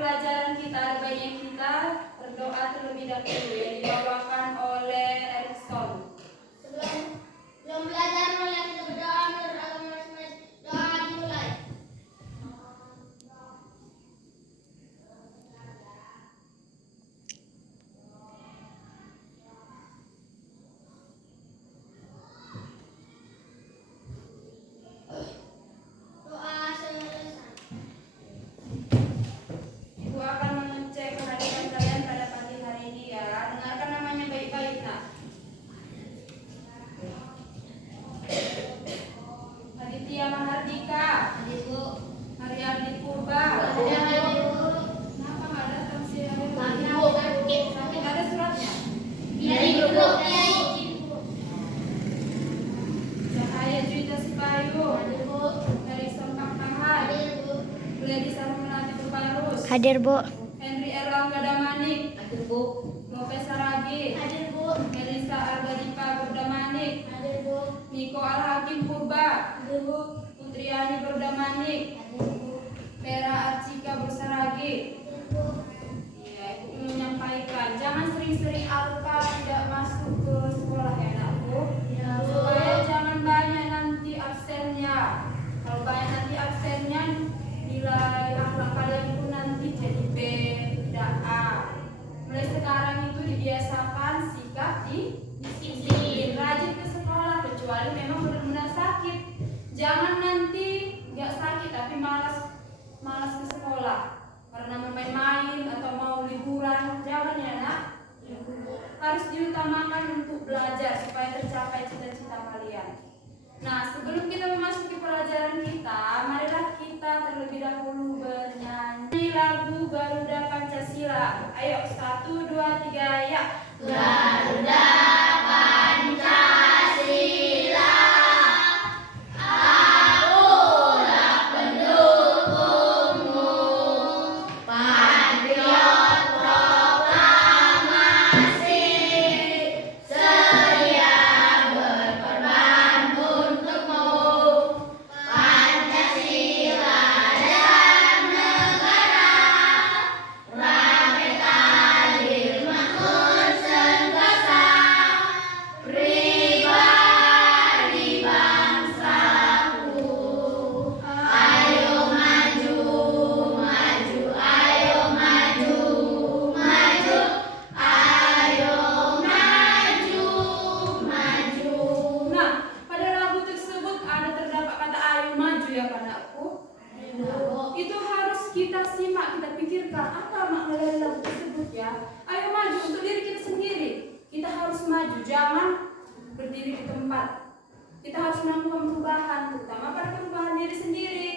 pelajaran kita, ada baiknya kita berdoa terlebih dahulu yang dibawakan oleh Erikson. Sebelum belajar mulai kita berdoa menurut agama masing-masing. Doa dimulai. Doa selesai. Ibu akan mengecek kehadiran kalian pada pagi hari ini ya. Dengarkan namanya baik-baik nak. Aditya Mahardika. Hadir, Bu. Haryadi Purba. Hadir, Bu. Kenapa nggak datang sih? Hadir, Bu. Sakit ada suratnya. Dari grup Kiai. Cahaya Juwita Sipayu. Hadir, Bu. Erikson Paktahan. Hadir, Bu. Lady Sarunati Tubarus. Hadir, Bu. Henry Erlangga Damanik. Hadir, Bu. Lopez Saragi. Hadir, Bu. Elisa Argadipa Berdamanik. Hadir, Bu. Niko Al-Hakim Purba. Hadir, Bu. Putriani Berdamanik. Hadir, Bu. Vera Arcika Bersaragi. Hadir, Bu. Ya, Ibu menyampaikan jangan sering-sering alpa tidak masuk ke sekolah ya anakku. Ya, Bu. Supaya jangan banyak nanti absennya. Kalau banyak nanti absennya, nilai akhlak kalian itu nanti jadi B, tidak A. Mulai sekarang itu dibiasakan sikap disiplin, rajin ke sekolah kecuali memang benar-benar sakit. Jangan nanti nggak sakit tapi malas ke sekolah karena mau main-main atau mau liburan. Jangan ya nak. Harus diutamakan untuk belajar supaya tercapai cita-cita kalian. Nah, sebelum kita memasuki pelajaran kita, marilah kita terlebih dahulu bernyanyi lagu Garuda Pancasila. Ayo, 1, 2, 3, ya. Garuda Pancasila, akulah pendukungmu, patriot proklamasi, sedia berkorban untukmu. Pancasila dan negara, ramai kalir makmur sentosa, pribadi bangsaku. Ayo maju, maju, ayo maju, maju, ayo maju, maju. Nah, pada lagu tersebut ada terdapat kata ayo maju ya anakku. Itu harus kita simak, kita pikirkan apa makna dari lagu tersebut ya. Ayo maju untuk diri kita sendiri. Kita harus maju, jangan berdiri di tempat. Kita harus melakukan perubahan, terutama pada perubahan diri sendiri.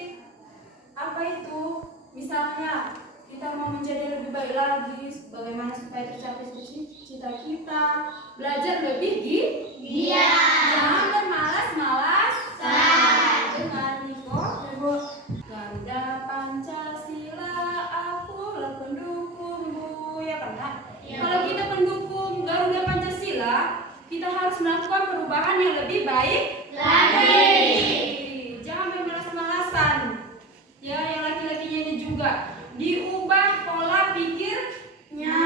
Apa itu? Misalnya kita mau menjadi lebih baik lagi, bagaimana supaya tercapai cita kita, belajar lebih Giat. jangan bermalas-malasan. Dengan Niko, Garuda Pancasila, akulah pendukungmu, ya kan Nak? Ya. Kalau kita pendukung Garuda Pancasila, kita harus melakukan perubahan yang lebih baik Lagi. Jangan bermalas-malasan. Ya, yang laki-lakinya ini juga diubah pola pikirnya,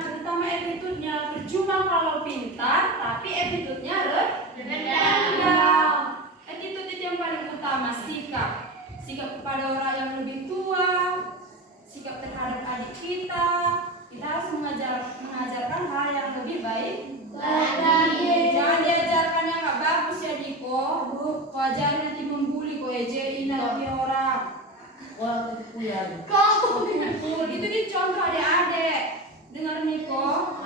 terutama attitude-nya. Percuma kalau pintar, tapi attitude-nya rendah. Attitude itu yang paling utama, sikap kepada orang yang lebih tua, sikap terhadap adik kita. Kita harus mengajarkan hal yang lebih baik Lagi. Jangan diajarkan yang nggak bagus ya Diko. Wajar nanti membuli kok ejein lagi orang. Kau itu dicontoh adik-adik. Dengar Niko.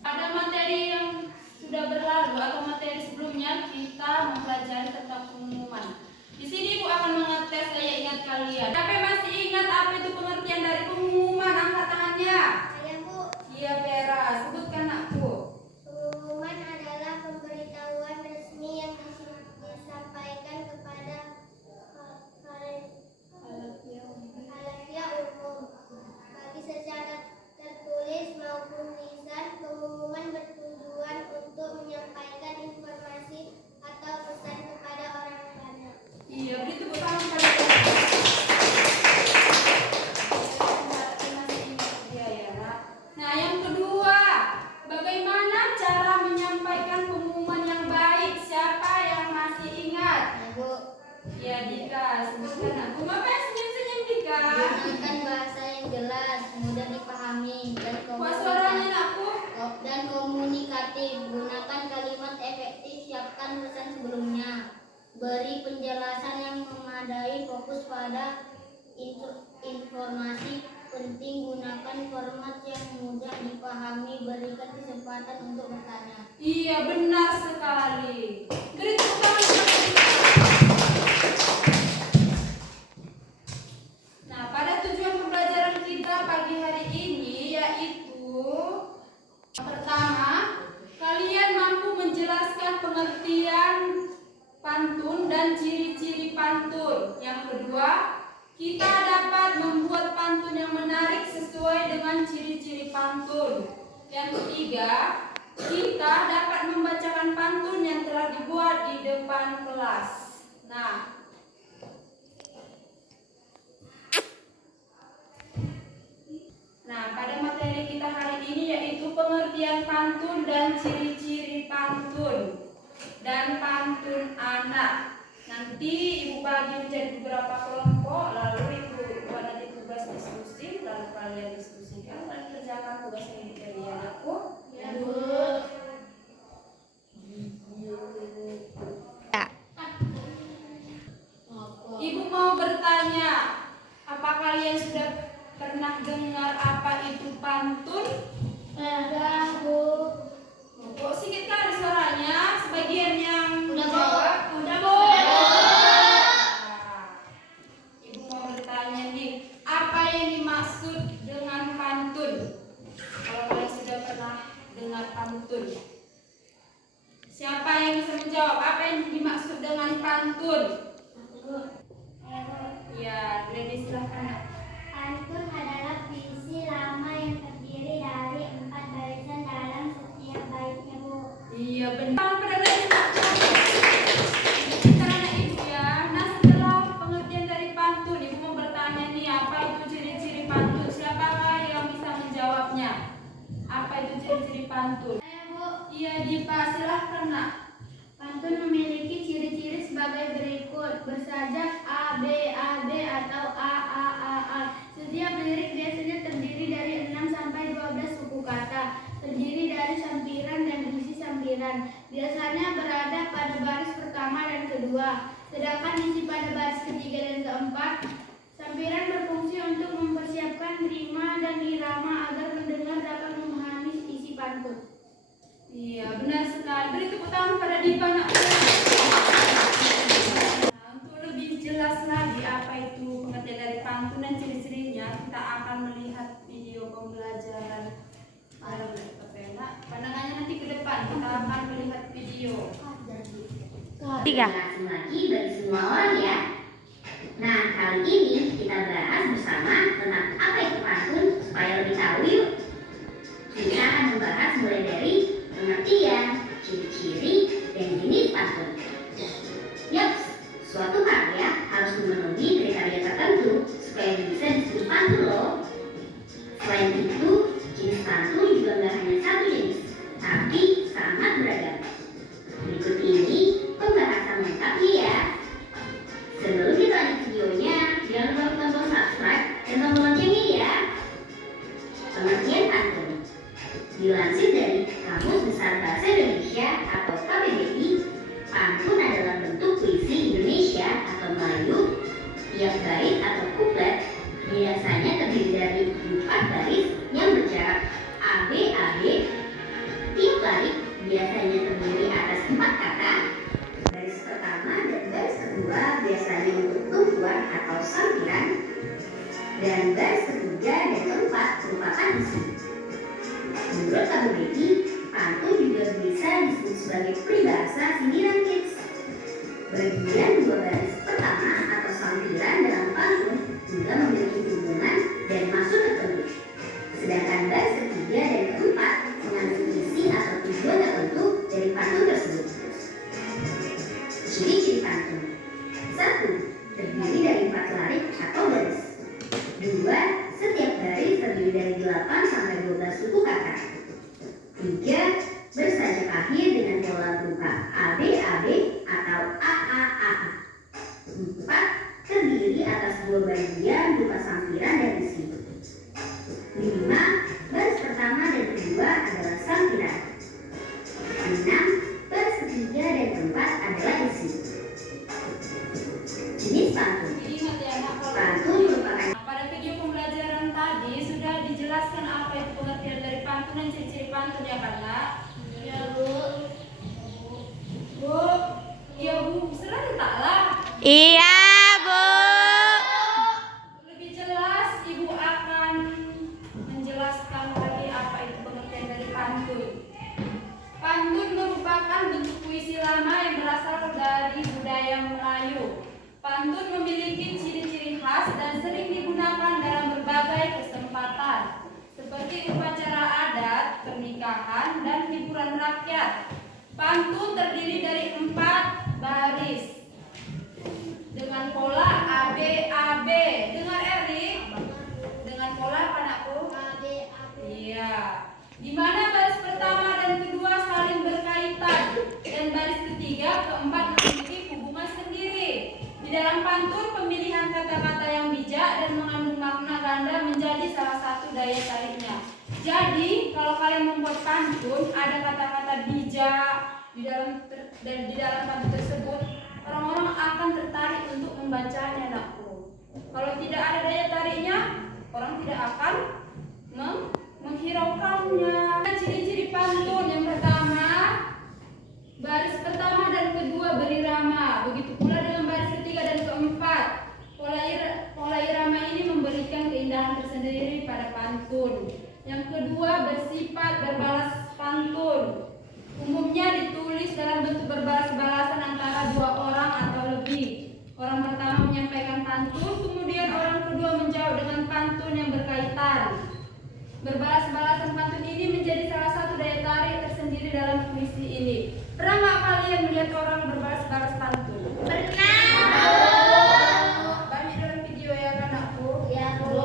Ada materi yang sudah berlalu atau materi sebelumnya kita mempelajari tentang pengumuman. Di sini Ibu akan mengetes daya ingat kalian. Tapi masih ingat apa itu pengertian dari pengumuman? Angkat tangannya. Saya, Bu. Iya Vera, sebutkan nakku. Pengumuman adalah pemberitahuan resmi yang disampaikan kepada halayak umum. Bagi secara tertulis maupun lisan, pengumuman bertujuan untuk menyampaikan informasi atau pesan kepada orang banyak. Iya, beri tepuk tangan pada pada informasi penting, gunakan format yang mudah dipahami, berikan kesempatan untuk bertanya. Iya, benar sekali. Beri tepuk tangan kepada kita. Nah, pada tujuan pembelajaran kita pagi hari ini yaitu pertama, kalian mampu menjelaskan pengertian pantun dan ciri-ciri pantun. Yang kedua, kita dapat membuat pantun yang menarik sesuai dengan ciri-ciri pantun. Yang ketiga, kita dapat membacakan pantun yang telah dibuat di depan kelas. Nah, pada materi kita hari ini yaitu pengertian pantun dan ciri-ciri pantun dan pantun anak. Nanti Ibu bagi menjadi beberapa kelompok, lalu Ibu buat nanti tugas diskusi, lalu kalian diskusikan dan kerjakan tugas yang diberikan aku. Ya, Bu. Ibu mau bertanya, apa kalian sudah pernah dengar apa itu pantun? Ada, Bu. Kok sedikit kali suaranya? Sebagian yang Udah, Bu. jawab. Udah, Bu. Ibu mau bertanya nih, apa yang dimaksud dengan pantun? Kalau kalian sudah pernah dengar pantun, siapa yang bisa menjawab apa yang dimaksud dengan pantun? Ya, Gladys silahkan. Pantun adalah puisi lama yang terdiri dari 4 barisan dalam setiap baitnya, Bu. Iya, benar. Pada Gladys kita anak Ibu ya. Nah, setelah pengertian dari pantun, Ibu mau bertanya nih, apa itu ciri-ciri pantun? Siapakah yang bisa menjawabnya? Apa itu ciri-ciri pantun? Ayo, Bu. Iya, Dipa, silahkan nak. Pantun memiliki ciri-ciri sebagai berikut: bersajak A, B, atau A. Setiap lirik biasanya terdiri dari 6 sampai 12 suku kata, terdiri dari sampiran dan isi sampiran. Biasanya berada pada baris pertama dan kedua, sedangkan isi pada baris ketiga dan keempat. Sampiran berfungsi untuk mempersiapkan rima dan irama agar pendengar dapat memahami isi pantun. Iya, benar sekali. Beri tepuk tangan pada Dipa nak. Nah, untuk lebih jelas lagi apa itu pengertian dari pantun dan ciri-cirinya, kita akan melihat video pembelajaran. Pandangannya nanti ke depan, kita akan melihat video. 3 lagi bagi semua orang ya. Nah, kali ini kita bahas bersama tentang apa itu pantun supaya lebih tahu yuk. Kita akan membahas mulai dari pengertian, ciri-ciri, dan jenis pantun. Yups, suatu karya harus memenuhi kriteria tertentu supaya bisa disebut pantun loh. Selain itu, jenis pantun juga nggak hanya satu jenis, tapi sangat beragam. Berikut ini pembahasan lengkapnya ya. Sebelum kita lanjut videonya, jangan lupa tombol subscribe dan tombol loncengnya ya. Pengertian pantun dilansir dari Kamus Besar Bahasa Indonesia atau KBBI. Pantun adalah bentuk puisi Indonesia atau Melayu. Tiap bait atau couplet biasanya terdiri dari 4 baris yang berjarak AB. Tiap baris biasanya terdiri atas 4 kata. Baris pertama dan baris kedua biasanya untuk tumpuan atau sampiran, dan baris ketiga dan keempat merupakan isi. Menurut KBBI, pantun juga bisa disebut sebagai peribahasa sindiran kids. Bagian 2 baris pertama atau sampiran dalam pantun juga memiliki hubungan dan maksud tertentu. Sedangkan baris ketiga dan keempat mengandung isi atau tujuan tertentu dari pantun tersebut. Ciri-ciri pantun: 1. Terdiri dari 4 larik atau baris. 2. Setiap baris terdiri dari 8 sampai 12 suku kata. 3. Bersajak akhir dengan pola berupa AB atau AA. 4. Terdiri atas 2 bagian berupa sampiran dan isi. 5. Baris pertama dan kedua adalah sampiran. 6. Baris ketiga dan keempat adalah isi. Jenis pantun. Ingat ya, Iya, Bu. Lebih jelas, Ibu akan menjelaskan lagi apa itu pengertian dari pantun. Pantun merupakan bentuk puisi lama yang berasal dari budaya Melayu. Pantun memiliki ciri-ciri khas dan sering digunakan dalam berbagai kesempatan, seperti upacara adat, pernikahan, dan hiburan rakyat. Pantun terdiri dari 4 baris dengan pola ABAB. Dengar Erik? Dengan pola apa anakku? Iya. Di mana baris pertama dan kedua saling berkaitan dan baris ketiga keempat memiliki hubungan sendiri. Di dalam pantun pemilihan kata-kata yang bijak dan mengandung makna ganda menjadi salah satu daya tariknya. Jadi kalau kalian membuat pantun ada kata-kata bijak di dalam pantun tersebut, orang-orang akan tertarik untuk membacanya, anakku. Kalau tidak ada daya tariknya, orang tidak akan menghiraukannya. Ciri-ciri pantun yang pertama, baris pertama dan kedua berirama. Begitu pula dengan baris ketiga dan keempat. Pola irama ini memberikan keindahan tersendiri pada pantun. Yang kedua, bersifat berbalas pantun. Umumnya ditulis dalam bentuk berbalas-balasan antara 2 orang atau lebih. Orang pertama menyampaikan pantun, kemudian orang kedua menjawab dengan pantun yang berkaitan. Berbalas-balasan pantun ini menjadi salah satu daya tarik tersendiri dalam puisi ini. Pernah nggak kalian melihat orang berbalas-balas pantun? Pernah. Banyak dalam video ya kan aku? Ya, Bu.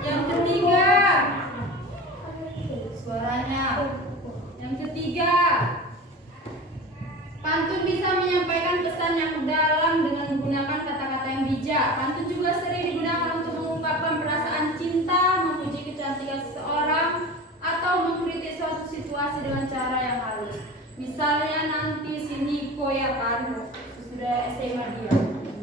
Yang ketiga, suaranya. Yang ketiga, pantun bisa menyampaikan pesan yang dalam dengan menggunakan kata-kata yang bijak. Pantun juga sering digunakan untuk mengungkapkan perasaan cinta, memuji kecantikan seseorang, atau mengkritik suatu situasi dengan cara yang halus. Misalnya nanti si Niko ya kan, sudah SMA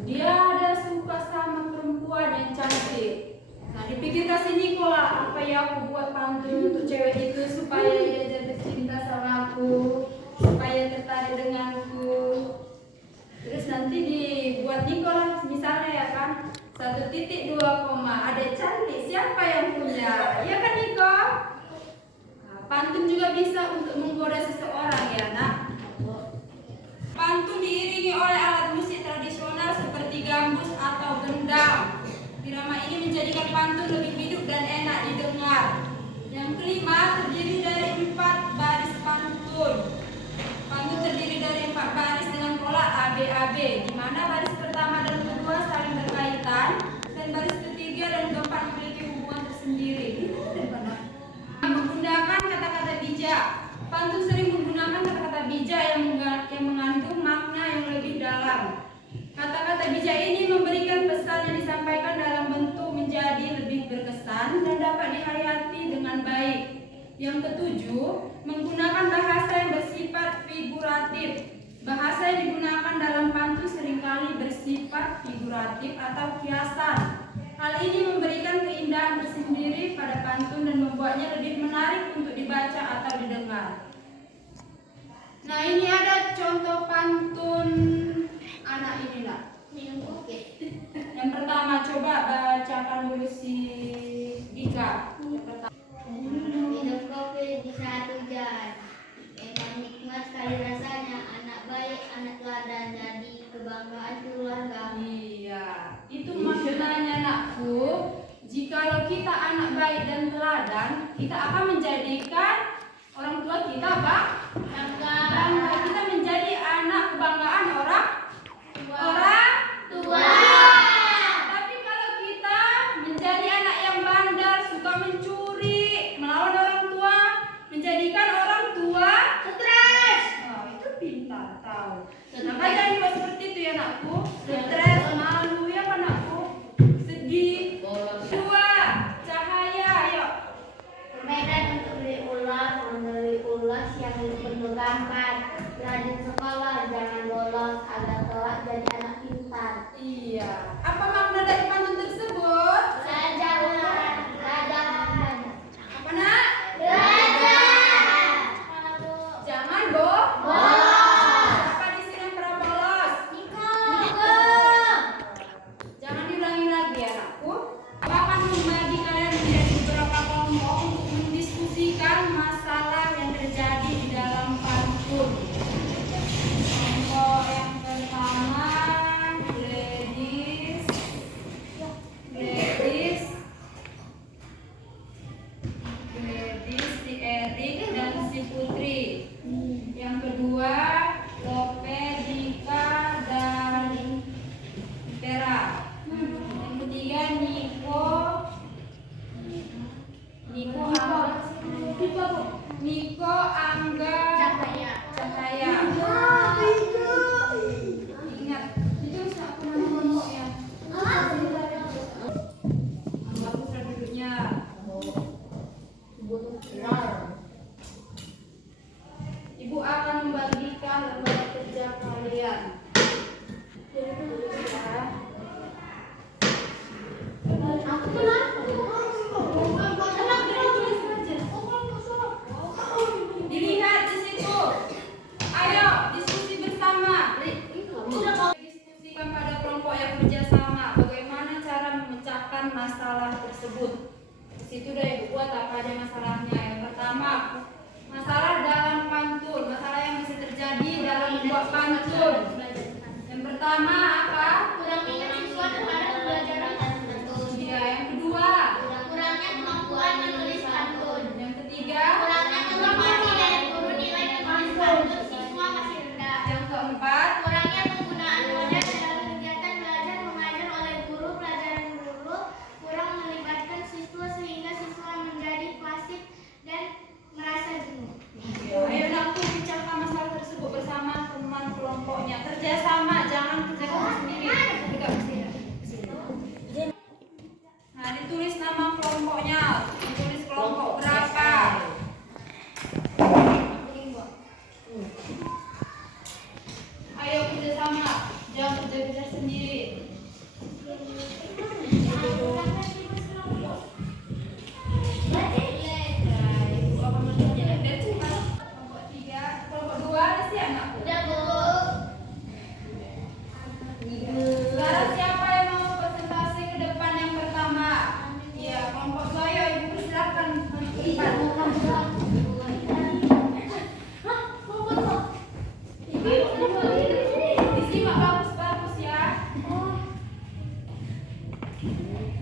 dia ada suka sama perempuan yang cantik. Nah dipikirkan si Niko lah, apa ya aku buat pantun untuk cewek itu supaya dia jatuh cinta sama aku, supaya tertarik denganku. Terus nanti dibuat Niko lah, misalnya ya kan, 1.2, adek cantik siapa yang punya, ya kan Niko? Nah, pantun juga bisa untuk menggoda seseorang ya nak. Pantun diiringi oleh alat musik tradisional seperti gambus atau gendang. Irama ini menjadikan pantun lebih hidup dan enak didengar. Yang kelima, terdiri dari 4 baris pantun. Pantun terdiri dari 4 baris dengan pola ABAB, di mana baris pertama dan kedua saling berkaitan dan baris ketiga dan keempat memiliki hubungan tersendiri. Menggunakan kata-kata bijak. Pantun sering menggunakan kata-kata bijak yang mengandung makna yang lebih dalam. Kata-kata bijak ini memberikan pesan yang disampaikan dalam bentuk menjadi lebih berkesan dan dapat dihayati dengan baik. Yang ketujuh, menggunakan bahasa yang bersifat figuratif. Bahasa yang digunakan dalam pantun seringkali bersifat figuratif atau kiasan. Hal ini memberikan keindahan tersendiri pada pantun dan membuatnya lebih menarik untuk dibaca atau didengar. Nah ini ada contoh pantun anak ini nak. Yang pertama coba bacakan dulu si Dika. Minum kopi di satu jar. Emang nikmat sekali rasanya. Anak baik, anak teladan, jadi kebanggaan keluarga. Iya, itu maknanya anakku. Jikalau kita anak baik dan teladan, kita akan menjadikan orang tua kita bangga. Kita menjadi anak kebanggaan orang tua. Tapi kalau kita menjadi anak yang bandel, suka mencuri, melawan orang tua, menjadikan orang tua stres. Oh, itu pintar tahu. Maka jangan dibuat seperti itu ya anakku. Stres, malu ya anakku. Sedih. Dua, cahaya, ayo. Permainan untuk beli ulas, membeli ulas yang penuh gambar. Rajin sekolah, jangan bolos agar kelak jadi anak pintar. Iya. Apa makna dari pantun tersebut? Belajar. Apa nak? Belajar. Jangan bolos. Siapa di sini yang pernah bolos? Niko. Niko, Angga, Cahaya. Cahaya. Ingat, itu siapa nama kelompoknya? Angga Putra duduknya. Ibu akan membagikan lembaga kerja kalian. Dilihat di situ. Ayo diskusi bersama. Diskusikan pada kelompok yang kerjasama. Bagaimana cara memecahkan masalah tersebut. Di situ udah ibu buat apa aja masalahnya. Yang pertama, masalah dalam pantun. Masalah yang bisa terjadi dalam membuat pantun. Yang pertama apa? Kurang minat siswa terhadap pembelajaran pantun. Iya. Yang kedua. Kurangnya kemampuan menulis pantun. Yang ketiga. Kurangnya motivasi dari guru nilai menulis pantun siswa masih rendah. Yang keempat. Kurangnya penggunaan model dalam kegiatan belajar mengajar oleh guru, pelajaran guru kurang melibatkan siswa sehingga siswa menjadi pasif dan merasa jenuh. Ayo aku bicarakan masalah tersebut bersama teman kelompoknya. Kerjasama, jangan kerja kamu sendiri. Tidak kesini. Nah, ditulis nama kelompoknya. Ditulis kelompok berapa. Ayo kerjasama, jangan kerja sendiri. Kelompok 3, kelompok 2 ada sih anakku. Udah, Bu. Sekarang siapa yang mau presentasi ke depan yang pertama? Iya, kelompok 2 ayo ibu persilakan ke depan. Disimak bagus-bagus ya.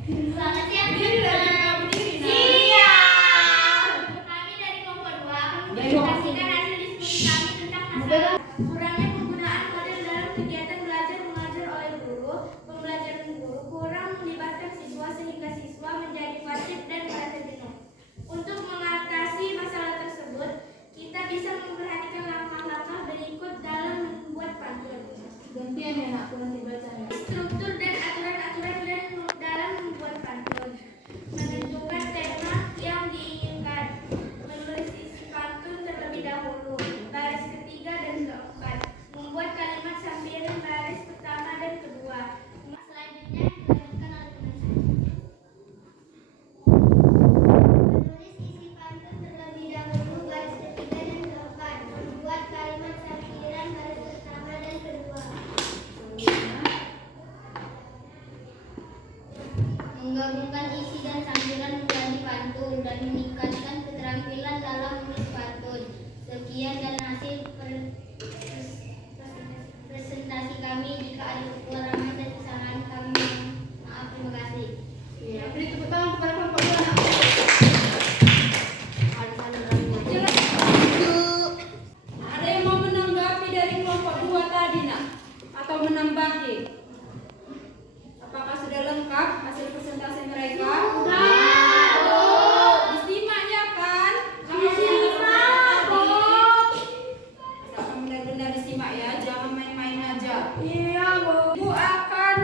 Selamat siang, Berdiri lagi, Kak, berdiri. Nah. Kami dari kelompok 2 akan mempresentasikan hasil diskusi kami tentang masalah kurangnya penggunaan model dalam kegiatan belajar mengajar oleh guru, pembelajaran guru kurang melibatkan siswa sehingga siswa menjadi pasif dan merasa jenuh. Untuk mengatasi masalah tersebut, kita bisa memperhatikan langkah-langkah berikut dalam membuat pantun. Gantian ya nak, nanti bacanya. Struktur dan aturan-aturan dalam membuat pantun. Menentukan tema yang diinginkan. Menulis isi pantun terlebih dahulu. Baris ketiga dan keempat. Membuat kalimat sambilan baris pertama dan kedua. Selanjutnya dilanjutkan oleh penulis. Menulis isi pantun terlebih dahulu. Baris ketiga dan keempat. Membuat kalimat sambilan baris pertama dan kedua. Menggabungkan isi dan sambilan menjadi pantun dan meningkatkan keterampilan dalam menulis pantun. Sekian dan hasil presentasi kami. Jika ada kekurangan dan kesalahan kami mohon maaf. Terima kasih. Iya, beri tepuk tangan kepada kelompok 2 anak. Ada yang mau menanggapi dari kelompok 2 tadi nak? Atau menambahi? Apakah sudah lengkap hasil presentasi mereka? Disimak ya kan? Asalkan benar-benar disimak ya, jangan main-main aja. Iya, Bu. Ibu akan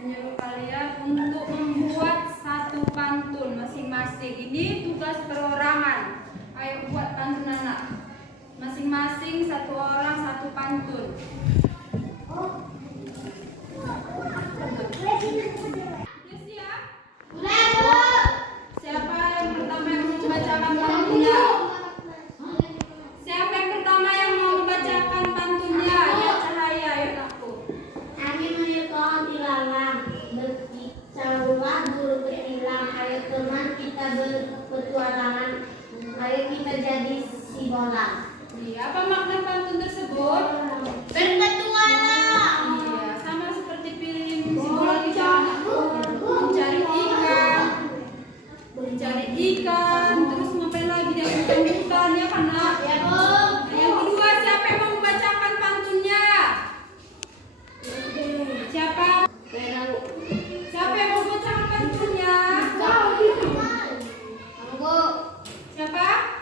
menyuruh kalian untuk membuat satu pantun masing-masing. Ini tugas perorangan. Ayo buat pantun anak. Masing-masing satu orang satu pantun. Udah siap? Siapa yang pertama yang mau membacakan pantunnya? Siapa yang pertama yang mau membacakan pantunnya? Ya Cahaya, ya aku. Kami menyukai dilarang berbicara guru berhilang. Ayo teman kita berpetualangan. Ayo kita jadi si bola. Iya, apa makna pantun tersebut? Berpetualang. Iya, sama seperti film si bola di anakku. Mencari ikan, terus ngapain lagi dia hutan ya kan nak? Ya, Bu. Nah, yang kedua siapa yang mau membacakan pantunnya? Siapa? Siapa yang mau membacakan pantunnya? Bu. Siapa?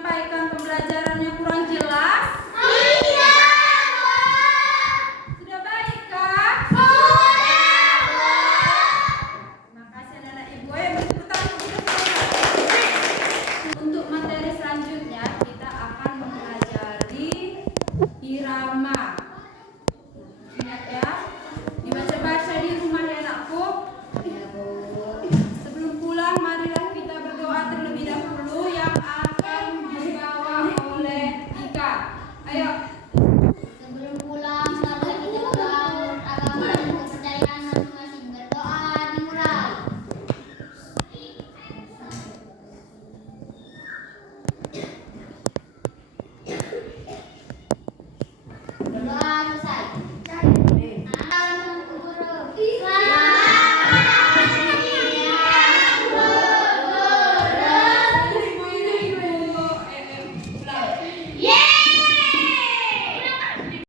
menyampaikan pembelajarannya kurang jelas.